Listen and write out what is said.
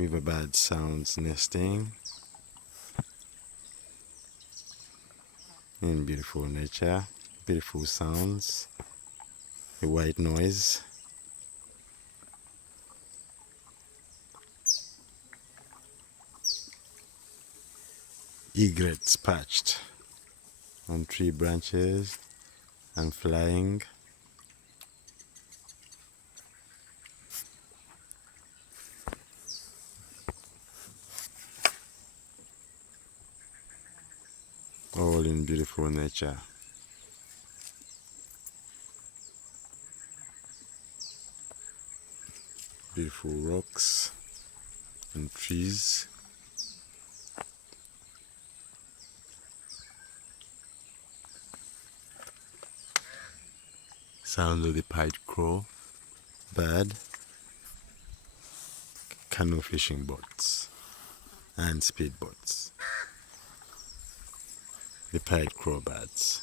River bird sounds nesting in beautiful nature, beautiful sounds, a white noise. Egrets perched on tree branches and flying. All in beautiful nature. Beautiful rocks and trees. Sound of the pied crow bird. Canoe fishing boats and speedboats. The pied crow birds.